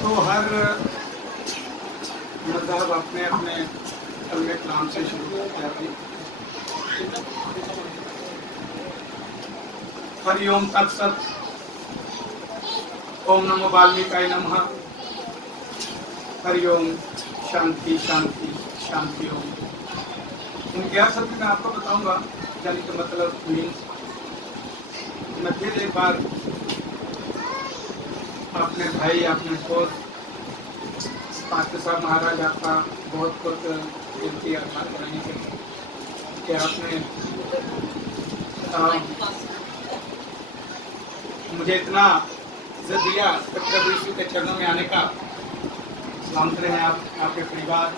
तो हर मज़हब अपने अपने कलमे कलाम से शुरू किया है। हरिओम तत्सत। ओम नमो वाल्मीकाय नमः। हरिओम। शांति शांति शांति ओम। इनके अर्थ मैं आपको बताऊंगा, यानी कि मतलब मीन्स। मैं फिर एक बार अपने भाई, अपने दोस्त पास्टर साहब महाराज आपका बहुत बहुत कीमती आभार कराने के लिए कि आपने मुझे इतना इज्जत दिया। प्रभु यीशु के चरणों में आने का सलामत रहे आप, आपके परिवार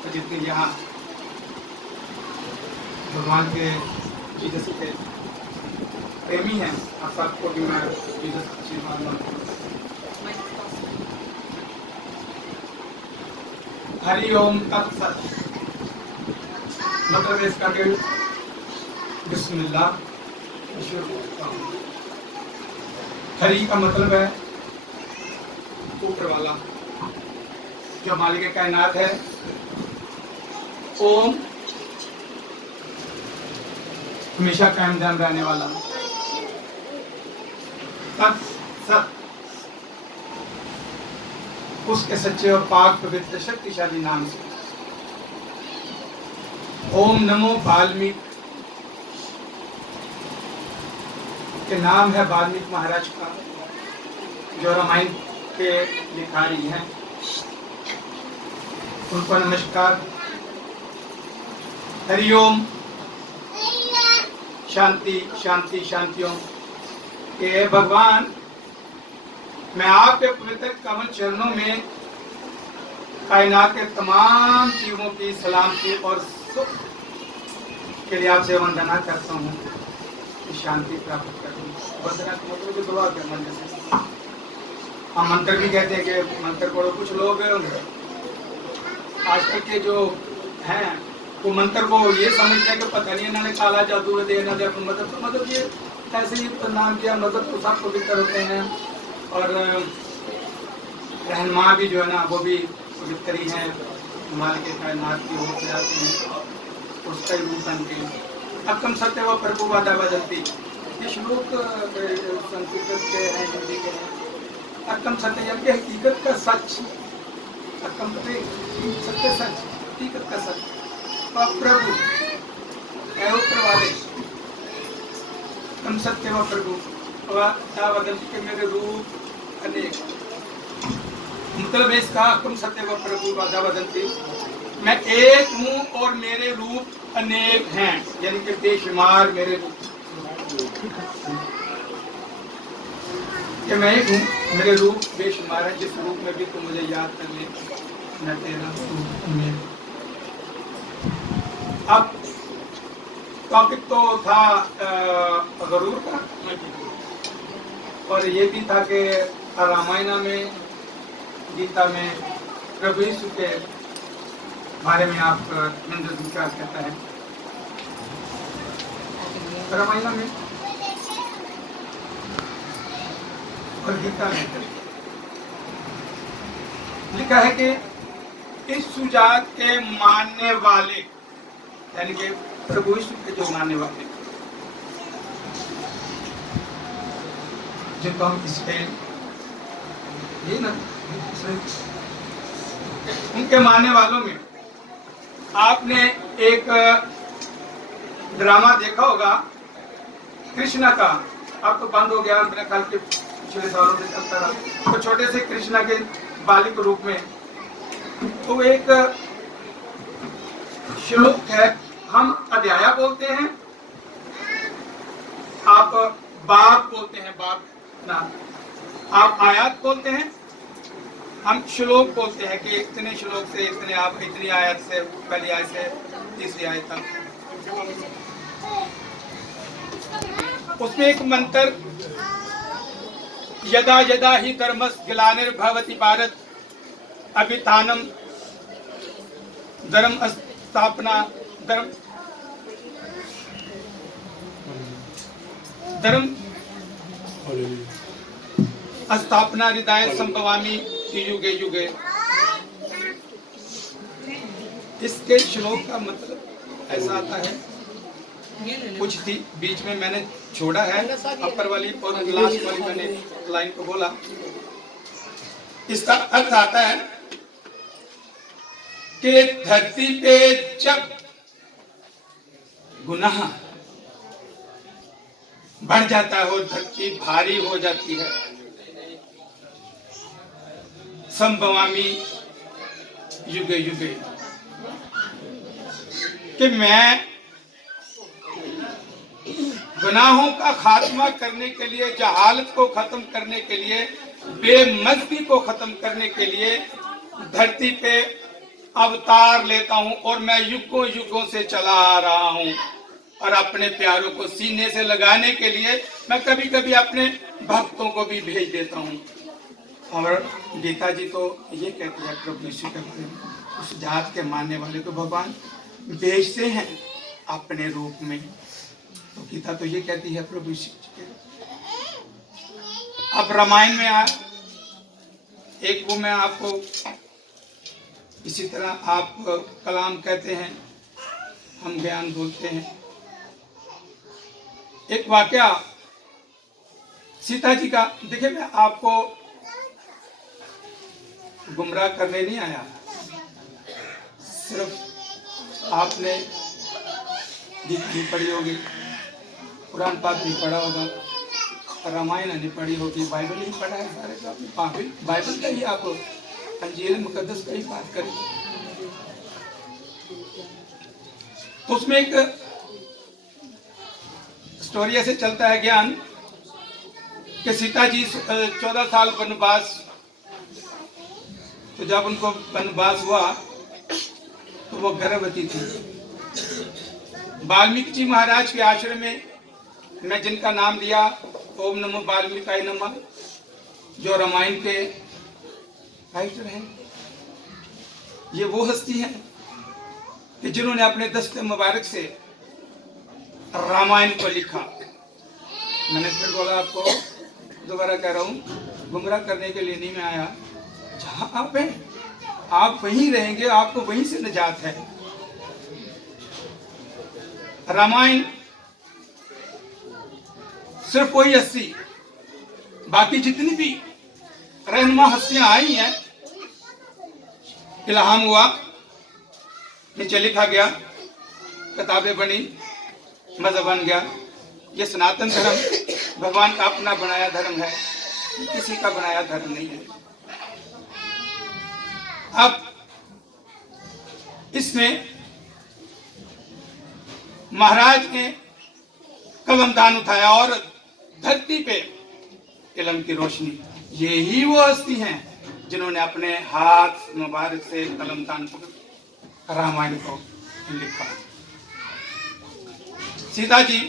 और जितने यहाँ भगवान के जीसस के प्रेमी हैं, आप सबको भी मैं जीसस की मानता हूँ। हरि ओम तत्सत मतलब इसका कि बिस्मिल्लाह। हरि का मतलब है ऊपर वाला, जो मालिक कायनात है। ओम हमेशा कायम दायम रहने वाला। तत्सत उसके सच्चे और पाक पवित्र शक्तिशाली नाम से। ओम नमो वाल्मीकि के नाम है वाल्मीकि महाराज का, जो रामायण के लिखारी हैं। उनको नमस्कार। हरिओम। शांति शांति शांति ओम। ये भगवान, मैं आपके पवित्र कमल चरणों में कायनात के तमाम जीवों की सलामती और सुख के लिए आपसे वंदना करता हूँ कि शांति प्राप्त करूँ। वंदना का मतलब कि दुआ करना, जैसे हम मंत्र भी कहते हैं कि मंत्र पढ़ो। कुछ लोग आजकल के जो हैं वो मंत्र को ये समझते हैं कि पता नहीं इन्होंने काला जादू देना दे, मतलब ये ऐसे ही नाम किया। मतलब तो सब पवित्र होते हैं और रहनुमा भी जो है ना वो भी पवित्र ही है। मालिक कायनात की ओर से आते हैं, उसका ही रूप बन के। अक्कम सत्य व प्रभु वादा बदलती, ये श्लोक संस्कृत के हैं, हिंदी के हैं। अक्कम सत्य यानी कि हकीकत का सच। अक्कम सत्य सच, हकीकत का सच। प्रभु है ऊपर वाले। अक्कम सत्य व प्रभु बदलती के मेरे रूप अनेक। मतलब इसका अक्कम सत्य व प्रभु वादा बदलती, मैं एक हूँ और मेरे रूप अनेक हैं, यानी कि बेशुमार मेरे रूप। कि मैं एक हूँ, मेरे रूप बेशुमार है। जिस रूप में भी तुम मुझे याद कर ले, मैं तेरा रूप में। अब टॉपिक तो था गरूर का, और ये भी था कि रामायण में, गीता में प्रभु यीशु के बारे में आप क्या कहता है। रामायण में और गीता में लिखा है कि इस सुजात के मानने वाले, यानी कि प्रभु यीशु के जो मानने वाले, जिनको हम इसराइल, ये ना उनके मानने वालों में आपने एक ड्रामा देखा होगा कृष्णा का। अब तो बंद हो गया, मेरे ख्याल के पिछले सालों से चलता रहा। तो छोटे से कृष्णा के बालिक रूप में तो एक श्लोक है, हम अध्याय बोलते हैं, आप बाप बोलते हैं, बाप ना, आप आयत बोलते हैं, हम श्लोक बोलते हैं कि इतने श्लोक से इतने, आप इतनी आयत से, पहली आयत से तीसरी आयत तक। उसमें एक मंत्र, यदा यदा ही धर्मस् ग्लानिर्भवति भारत अभितानम धर्म स्थापना धर्म स्थापना हृदय संभवामी युगे युगे। इसके श्लोक का मतलब ऐसा आता है, कुछ थी बीच में मैंने छोड़ा है, अपर वाली और लास्ट वाली मैंने लाइन को बोला। इसका अर्थ आता है कि धरती पे जब गुनाह बढ़ जाता है और धरती भारी हो जाती है, संभवामी युगे युगे, कि मैं गुनाहों का खात्मा करने के लिए, जहालत को खत्म करने के लिए, बेमज़गी को खत्म करने के लिए धरती पे अवतार लेता हूं और मैं युगों युगों से चला आ रहा हूं। और अपने प्यारों को सीने से लगाने के लिए मैं कभी कभी अपने भक्तों को भी भेज देता हूं। और गीता जी तो ये कहती है प्रभु यीशु के बारे में, उस जात के मानने वाले को भगवान भेजते हैं अपने रूप में। तो गीता तो ये कहती है प्रभु यीशु के। अब रामायण में एक वो मैं आपको, इसी तरह आप कलाम कहते हैं, हम बयान बोलते हैं। एक वाकया सीता जी का, देखिए मैं आपको गुमराह करने नहीं आया, सिर्फ आपने गीता नहीं पढ़ी होगी, कुरान पाक नहीं पढ़ा होगा, रामायण नहीं पढ़ी होगी, बाइबल नहीं पढ़ा है, सारे का बाइबल का ही आप अंजील मुकद्दस का ही बात करें। तो उसमें एक स्टोरी ऐसे चलता है ज्ञान कि सीता जी 14 साल वनवास, तो जब उनको वनवास हुआ तो वो गर्भवती थी। वाल्मीकि जी महाराज के आश्रम में मैं जिनका नाम दिया, ओम नमो वाल्मीकाय नमः, जो रामायण के राइटर हैं, ये वो हस्ती हैं कि जिन्होंने अपने दस्ते मुबारक से रामायण को लिखा। मैंने फिर बोला आपको, दोबारा कह रहा हूँ, गुमराह करने के लिए नहीं मैं आया। जहां आप हैं आप वहीं रहेंगे, आपको वहीं से निजात है। रामायण सिर्फ कोई हस्ती, बाकी जितनी भी रहनुमा हस्तियां आई हैं, इल्हाम हुआ, नीचे लिखा गया, किताबें बनी, मजहब बन गया। ये सनातन धर्म भगवान का अपना बनाया धर्म है, किसी का बनाया धर्म नहीं है। अब इसमें महाराज ने कलमदान उठाया और धरती पे इल्म की रोशनी, यही वो हस्ती हैं जिन्होंने अपने हाथ मुबारक से कलमदान रामायण को लिखा। सीता जी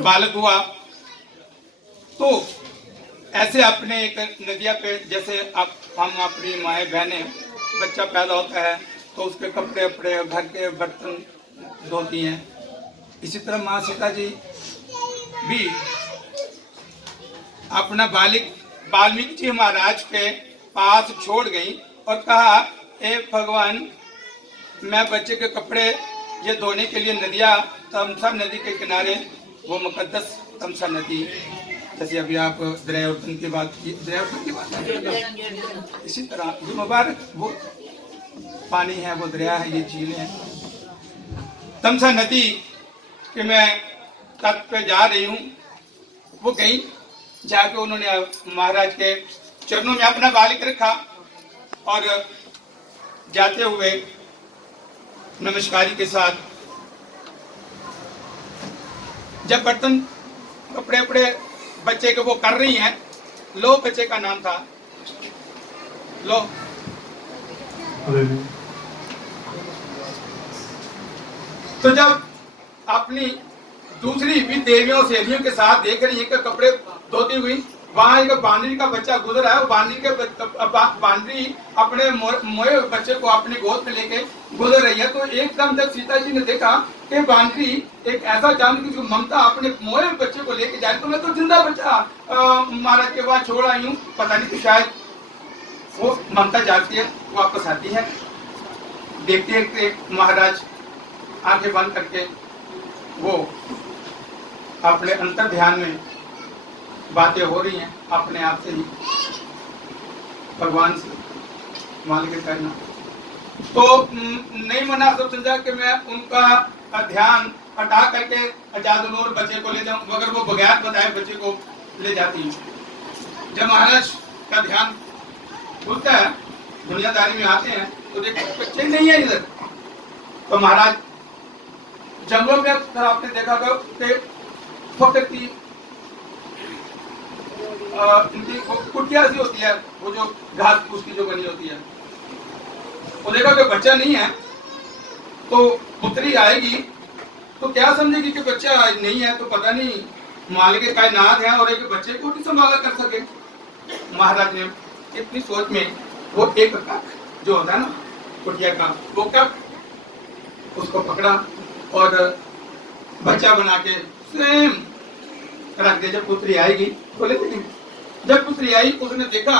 बालक हुआ तो ऐसे अपने एक नदिया पे, जैसे हम अपनी माए बहनें, बच्चा पैदा होता है तो उसके कपड़े वपड़े, घर के बर्तन धोती हैं, इसी तरह माँ सीता जी भी अपना बालिक वाल्मीकि जी महाराज के पास छोड़ गई और कहा, ए भगवान, मैं बच्चे के कपड़े ये धोने के लिए नदिया, तमसा नदी के किनारे, वो मुकद्दस तमसा नदी, जैसे अभी आप दरियावर्तन की बात की, दरियावर्तन की बात है, इसी तरह जो मुबारक वो पानी है, वो दरिया है, ये झीलें हैं, तमसा नदी कि मैं तट पे जा रही हूँ। वो गई, जाके उन्होंने महाराज के चरणों में अपना बालिक रखा और जाते हुए नमस्कारी के साथ जब बर्तन कपड़े वपड़े बच्चे के वो कर रही हैं, लो बच्चे का नाम था लो, तो जब अपनी दूसरी भी देवियों सहेलियों के साथ देख रही है कि कपड़े धोती हुई, वहां एक बांदरी का बच्चा गुजरा है, बांदरी अपने मोए बच्चे को अपनी गोद में लेके गुजर रही है। तो एकदम जब सीता जी ने देखा कि बांदरी एक ऐसा जानवर की जो ममता अपने मोए बच्चे को लेके जाए, तो मैं तो जिंदा बच्चा महाराज के वहां छोड़ आई हूँ, पता नहीं, तो शायद वो ममता जाती है, वापस आती है। देखते देखते महाराज आंखें बंद करके वो अपने अंतर ध्यान में बातें हो रही हैं अपने आप से ही भगवान से, मालिक करना। तो नहीं मना सब समझा कि मैं उनका ध्यान हटा करके जादूनूर बच्चे को ले जाऊं, मगर वो बगैर बताए बच्चे को ले जाती हूँ। जब महाराज का ध्यान खुलता है, दुनियादारी में आते हैं, तो देखते बच्चे नहीं है इधर। तो महाराज जंगलों में अक्सर आपने देखा कि फकत की इनकी कुटिया सी होती है, वो जो घास फूस की जो बनी होती है, वो देखा कि बच्चा नहीं है, तो पुत्री आएगी तो क्या समझेगी कि बच्चा नहीं है, तो पता नहीं मालिक कायनात है और एक बच्चे को नहीं संभाला कर सके। महाराज ने इतनी सोच में वो एक कख जो होता है ना कुटिया का, वो कख उसको पकड़ा और बच्चा बना के सेम रख दिया। जब पुत्री आएगी तो ले लेंगे। जब पुत्री आई उसने देखा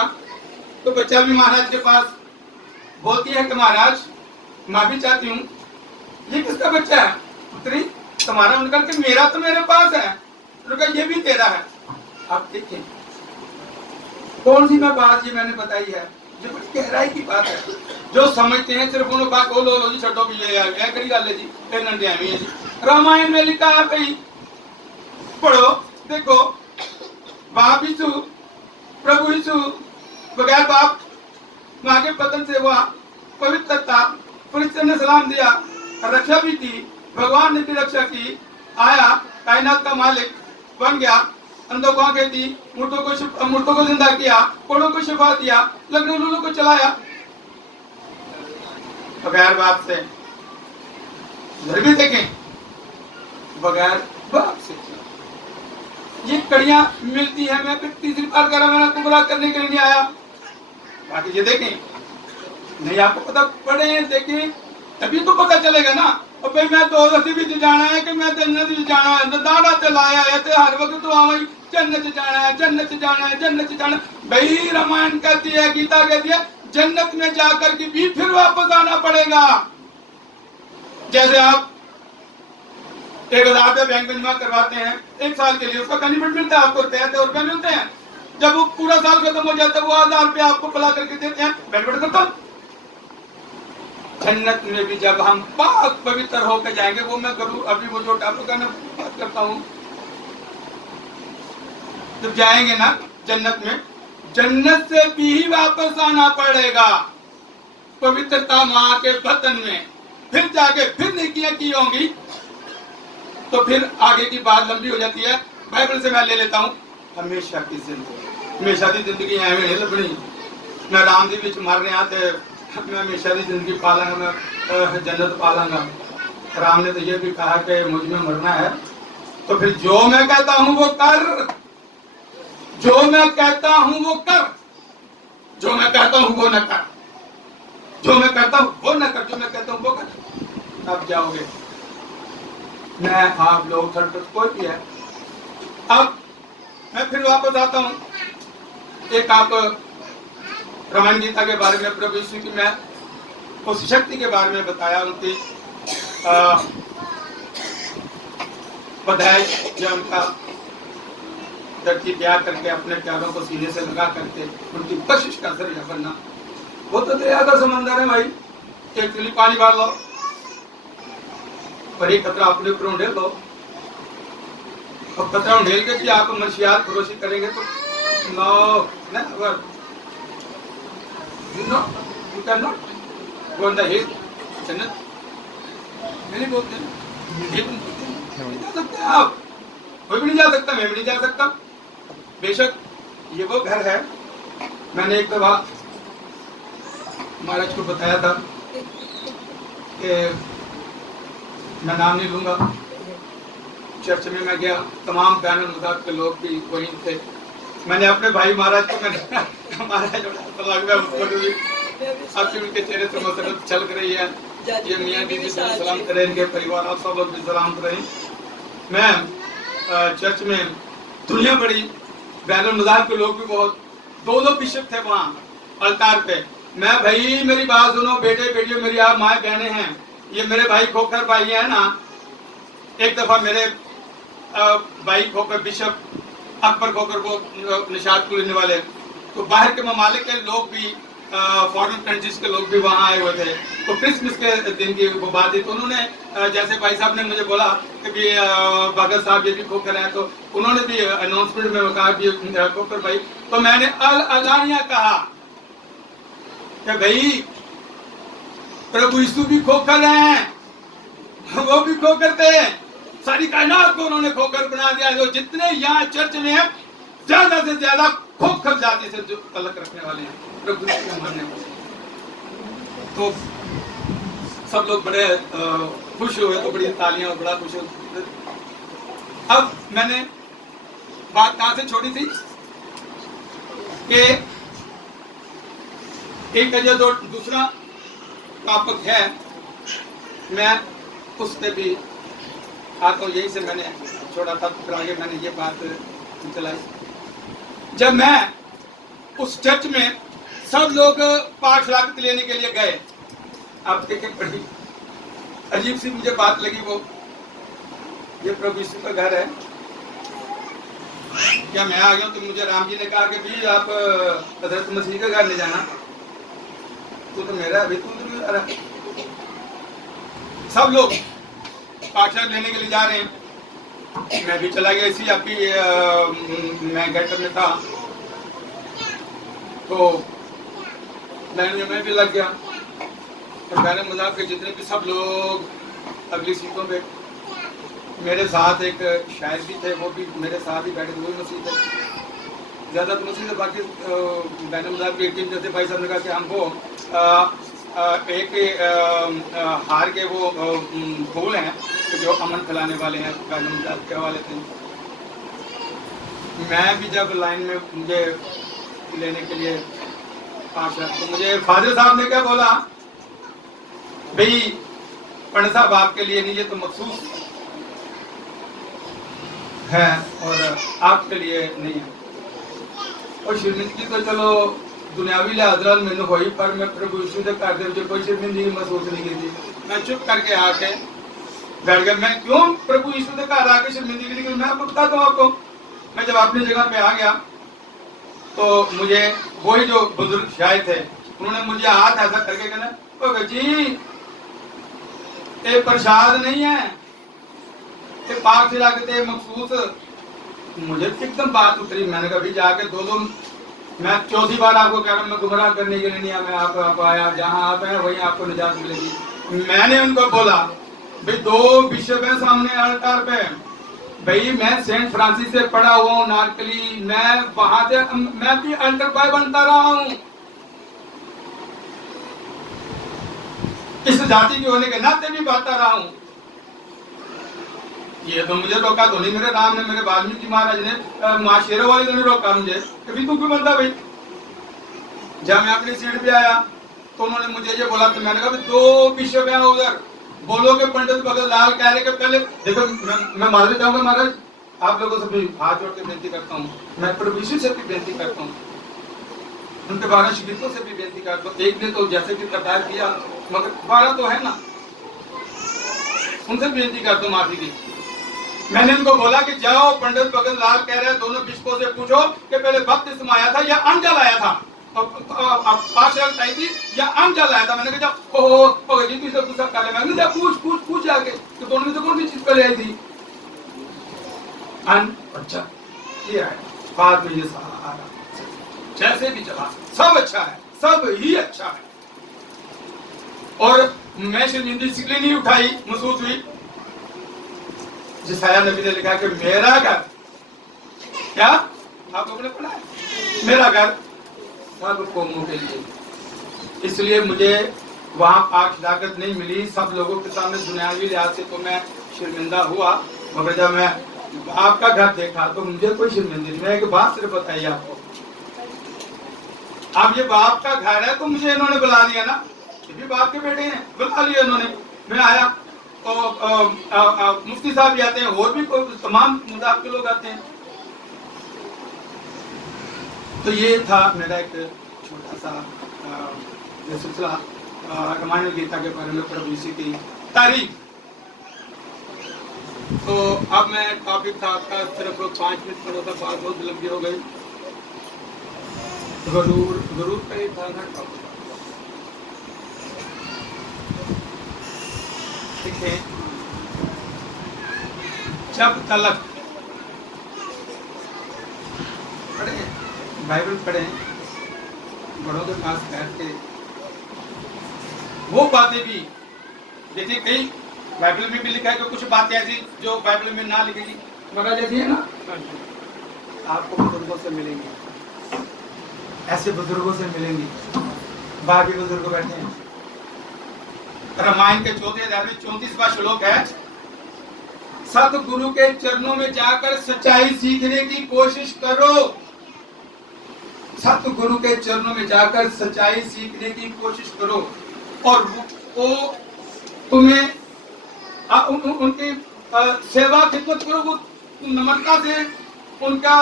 तो बच्चा भी महाराज के पास बोलती है कि महाराज माफी चाहती हूँ, ये किसका बच्चा है? पुत्री तुम्हारा। उनका कि मेरा तो मेरे पास है। उनका ये भी तेरा है। आप देखिए कौन सी मैं बात ये मैंने बताई है, जो बड़ी गहराई की बात है। जो समझते हैं सिर्फ उन्होंने बात बोलो जी छो भी ये करी गल है जी, फिर नंडे है जी। रामायण में लिखा है भाई, पढ़ो देखो, बाप यीशु प्रभु यीशु बगैर बाप माँ के पतन से हुआ, पवित्रता, फरिश्ते ने सलाम दिया, रक्षा भी की, भगवान ने भी रक्षा की, आया कायनात का मालिक बन गया, अंधों को आंखें दी, मुर्दों को जिंदा किया, कोड़ों को शिफा दिया, लगने लूलों को चलाया, बगैर बाप से। इधर भी देखें, बगैर बाप से ये कड़ियां मिलती है। मैं फिर तीसरी बार करा, मैंने गुमराह करने के लिए नहीं आया। बाकी ये देखें, नहीं आपको पता, पढ़े देखें तभी तो पता चलेगा ना। और भाई मैं तो भी जाना है कि मैं जन्नत भी जाना है, दादा चलाया है तो हर वक्त तो वही जन्नत जाना है, जन्नत जाना है, जन्नत जाना। भाई रामायण कहती है, गीता कहती है, जन्नत में जाकर के भी फिर वापस आना पड़ेगा। जैसे आप 1000 रुपया बैंक में जमा करवाते हैं 1 साल के लिए, उसका बेनिफिट मिलता है आपको, 73 रुपया मिलते हैं। जब वो पूरा साल खत्म हो जाता है, वो 1000 रुपया आपको बुला करके देते हैं, बेनिफिट करता। जन्नत में भी जब हम पाक पवित्र होकर जाएंगे, वो मैं करूँ अभी वो जो टॉपिक का बात करता हूँ, जब जाएंगे ना जन्नत में, जन्नत से भी वापस आना पड़ेगा पवित्रता माँ के बतन में, फिर जाके फिर नेकियां की होंगी। तो फिर आगे की बात लंबी हो जाती है। बाइबल से मैं ले लेता हूँ, हमेशा की जिंदगी, हमेशा की जिंदगी एवं नहीं लभनी। मैं राम जी बिच मर रहा तो मैं हमेशा की जिंदगी पालांगा, मैं जन्नत पालांगा। राम ने तो ये भी कहा कि मुझ में मरना है, तो फिर जो मैं कहता हूँ वो कर, जो मैं कहता हूँ वो कर, जो मैं कहता हूँ वो न कर, जो मैं कहता हूँ वो न कर, जो मैं कहता हूँ वो कर। अब जाओगे, मैं आप लोग थर्ड कोई भी है। अब मैं फिर वापस आता हूँ, एक आप रामायण गीता के बारे में, प्रभु यीशु की मैं उस शक्ति के बारे में बताया, उनकी बधाई जो उनका धरती प्यार करके अपने प्यारों को सीने से लगा करके उनकी बख्शिश का जरिया बनना। वो तो दरिया का समंदर है भाई, एक चुली पानी भर लो और एक कतरा अपने ऊपर ढेल लो, और कतरा ढेल के भी आप मंशियात फरोशी करेंगे तो no never, you cannot go in the hill, जन्नत नहीं बोलते, नहीं जा सकते आप, कोई भी नहीं जा सकता, मैं भी नहीं जा सकता। बेशक ये वो घर है, मैंने एक दफा महाराज को बताया था कि मैं नाम नहीं लूंगा, चर्च में मैं गया, तमाम बैनर मजाक के लोग भी वहीं थे, मैंने अपने भाई महाराज को मैंने महाराज लग गया उसको भी आपकी उनके चेहरे से मसरत छलक रही है। ये मियाँ बीबी सलाम करें, इनके परिवार आप सब लोग भी सलाम करें। मैं चर्च में दुनिया बड़ी बैरुल मज़ाहब के लोग भी बहुत, दो बिशप थे वहाँ अल्तार पे। मैं भाई मेरी बात सुनो, बेटे बेटियों मेरी आप माए बहने हैं, ये मेरे भाई खोखर भाई हैं ना। एक दफा मेरे भाई खोखर बिशप अकबर खोखर वो निशात को लेने वाले, तो बाहर के ममालिक के लोग भी फॉरेन कंट्रीज के लोग भी वहाँ आए हुए थे। तो क्रिसमस के दिन की वो बात थी, तो उन्होंने जैसे भाई साहब ने मुझे बोला कि भी भगत साहब ये भी खोखर हैं, तो उन्होंने भी अनाउंसमेंट में कहा कि खोखर भाई, तो मैंने अलानिया कहा कि भाई प्रभु यीशु भी खोखर हैं, वो भी खोखर थे, सारी कायनात को उन्होंने खोखर बना दिया। जो जितने यहाँ चर्च में हैं ज्यादा से ज्यादा खोखर जाति से जो तलक रखने वाले हैं प्रभु यीशु के मानने वाले, तो सब लोग बड़े खुश हुए, तो बड़ी तालियां, बड़ा खुश हुए। अब मैंने बात कहां से छोड़ी थी कि एक जो दूसरा टॉपिक है, मैं उससे भी तो यही से मैंने छोड़ा था, फिर आगे मैंने ये बात चलाई। जब मैं उस चर्च में सब लोग पाठ लागत लेने के लिए गए, आप देखें बड़ी अजीब सी मुझे बात लगी। वो ये प्रभु यीशु का घर है क्या? मैं आ गया तो मुझे राम जी ने कहा कि भी आप हजरत मसीह का घर ले जाना, तो मेरा अभी तो नहीं आ रहा। सब लोग पाठशाला लेने के लिए जा रहे हैं, मैं भी चला गया इसी आपकी मैं गेटर में था, तो लाइन में मैं भी लग गया। तो बैरुल मज़ाहब के जितने भी सब लोग अगली सीटों पे, मेरे साथ एक शायर भी थे, वो भी मेरे साथ ही बैठे, वो भी मसीह थे, ज़्यादा तो मसीह थे। बाकी बैरुल मज़ाहब की टीम जैसे भाई साहब ने कहा कि हमको एक हार के वो फूल हैं जो अमन फैलाने वाले हैं, बैरुल मज़ाहब के वाले थे। मैं भी जब लाइन में मुझे लेने के लिए आशा, तो मुझे फादर साहब ने क्या बोला, भाई पंडित साहब आपके लिए नहीं, ये तो मखसूस है और आपके लिए नहीं है। और शर्मिंदगी तो चलो दुनियावी लिहाज मैंने हुई, पर मैं प्रभु यीशु के घर के कोई शर्मिंदगी महसूस नहीं की थी। मैं चुप करके आके बैठ गया। मैं क्यों प्रभु यीशु के घर आके शर्मिंदगी नहीं की? मैं आपको बताता हूँ आपको। मैं जब अपनी जगह पे आ गया तो मुझे वही जो बुजुर्ग शायद थे, उन्होंने मुझे हाथ ऐसा करके कहना, जी ये प्रसाद नहीं है, ये पाक से लागते मखसूस। मुझे एकदम बात उतरी। मैंने कहा भी जाके दो मैं चौथी बार आपको कह रहा हूँ, मैं गुमराह करने के लिए नहीं, मैं आपको आया, जहाँ आप हैं वहीं आपको निजात मिलेगी। मैंने उनको बोला भाई दो बिशप है सामने अल्टार पे, भाई मैं सेंट फ्रांसिस से पढ़ा हुआ हूँ नारकली, मैं वहां से मैं भी अल्टर बॉय बनता रहा हूँ, इस जाति के होने के नाते भी बढ़ता रहा हूँ। ये तो मुझे रोका तो नहीं, मेरे राम ने, मेरे वाल्मीकि महाराज ने, माशेरों वाले ने रोका मुझे, कभी तू क्यों बनता भाई। जब मैं अपनी सीट पे आया तो उन्होंने मुझे ये बोला, तो मैंने कहा दो बिशप है उधर, बोलोगे पंडित भगत लाल कह रहे कि पहले देखो मैं मालूम चाहूंगा महाराज, आप लोगों से भी हाथ जोड़ के बेनती करता हूँ, मैं प्रभु यीशु से भी बेनती करता हूँ, उनके 12 शिगितों से भी बेनती करता हूँ। एक ने तो जैसे कि करतार किया, मगर 12 तो है ना, उनसे बेनती करता हूँ माफी की। मैंने उनको बोला कि जाओ पंडित भगत लाल कह रहे हैं, दोनों बिशपों से पूछो कि पहले बपतिस्मा आया था या अंजल आया था, थी या अंजल आया था। मैंने कहा ओह जी तुझे गुस्सा कर ले, मैंने कहा पूछ जाके तो दोनों में से कौन सी चीज पहले आई थी? अच्छा ये है, बाद में ये सारा जैसे भी चला सब अच्छा है, सब ही अच्छा है। और मैं शर्मिंदगी इसलिए नहीं उठाई महसूस हुई, जिसाया नबी ने लिखा कि मेरा घर, क्या आप लोगों ने पढ़ा है, मेरा घर सब कौमों के लिए। इसलिए मुझे वहां पाक नहीं मिली सब लोगों के सामने, दुनियावी लिहाज से तो मैं शर्मिंदा हुआ, मगर जब मैं बाप का घर देखा तो मुझे कोई शर्मिंदगी नहीं। मैं एक बात सिर्फ बताइए आपको, अब ये बाप का घर है तो मुझे इन्होंने बुला लिया ना, ये भी बाप के बेटे हैं, बुला लिया इन्होंने। मैं आया और मुफ्ती साहब भी आते हैं, और भी तमाम मज़हब के लोग आते हैं। तो ये था मेरा एक छोटा सा ये सिलसिला रामायण गीता के बारे में, प्रभु यीशु की तारीफ। तो अब मैं टॉपिक था आपका सिर्फ 5 मिनट में होता, बात बहुत लंबी हो गई। गरूर का ही था ना टॉपिक, ठीक है। जब तलक पढ़े, बाइबल पढ़े, बड़ों के पास बैठ के वो बातें भी देखिए, कई बाइबल में भी लिखा है कि कुछ बातें ऐसी जो बाइबल में ना लिखेगी मगर जैसी है ना, आपको बुजुर्गों से मिलेंगी, ऐसे बुजुर्गों से मिलेंगी। बाकी बुजुर्ग बैठे हैं। रामायण के 4 अध्याय में 34वां श्लोक है, सतगुरु के चरणों में जाकर सच्चाई सीखने की कोशिश करो। सतगुरु के चरणों में जाकर सच्चाई सीखने की कोशिश करो, और वो तुम्हें उनकी सेवा खिदमत करो, वो नम्रता से उनका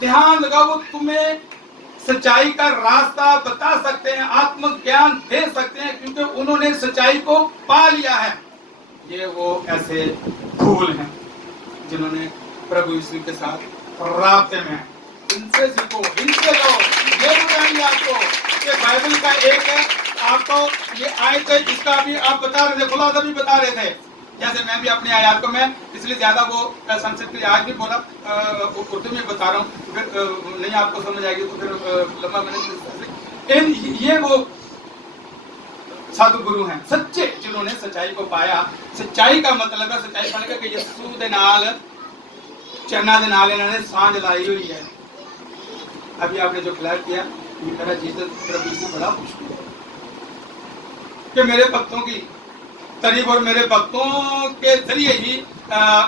ध्यान लगाओ, वो तुम्हें सच्चाई का रास्ता बता सकते हैं, आत्मज्ञान दे सकते हैं, क्योंकि उन्होंने सच्चाई को पा लिया है। ये वो ऐसे फूल हैं जिन्होंने प्रभु यीशु के साथ रास्ते में, इनसे सीखो, इनसे लो। ये बताएंगे आपको कि बाइबल का एक है, आपको ये आयत है जिसका भी आप बता रहे थे, खुलासा भी बता रहे थे। जैसे मैं भी अपने आयत को, मैं इसलिए ज्यादा वो संस्कृत आज भी बोला, उर्दू में बता रहा हूँ, फिर नहीं आपको समझ आएगी तो फिर लंबा मैंने। ये वो सतगुरु हैं सच्चे, जिन्होंने सच्चाई को पाया। सच्चाई का मतलब है, सच्चाई पाने का कि यीशु दे नाल चरना दे नाल इन्होंने सांझ लाई हुई है। अभी आपने जो क्लियर किया, मेरा जीसस प्रभु यीशु बड़ा खुश हुआ कि मेरे भक्तों की तारीफ और मेरे भक्तों के जरिए ही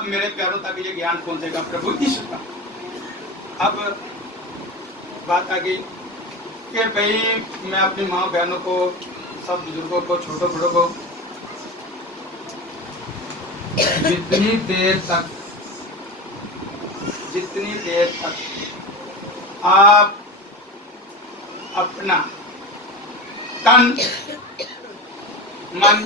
मेरे प्यारों तक ये ज्ञान पहुंचेगा प्रभु यीशु का। अब बात आ गई कि भाई मैं अपनी माँ बहनों को, सब बुजुर्गों को, छोटों बड़ों को जितनी देर तक आप अपना तन, मन,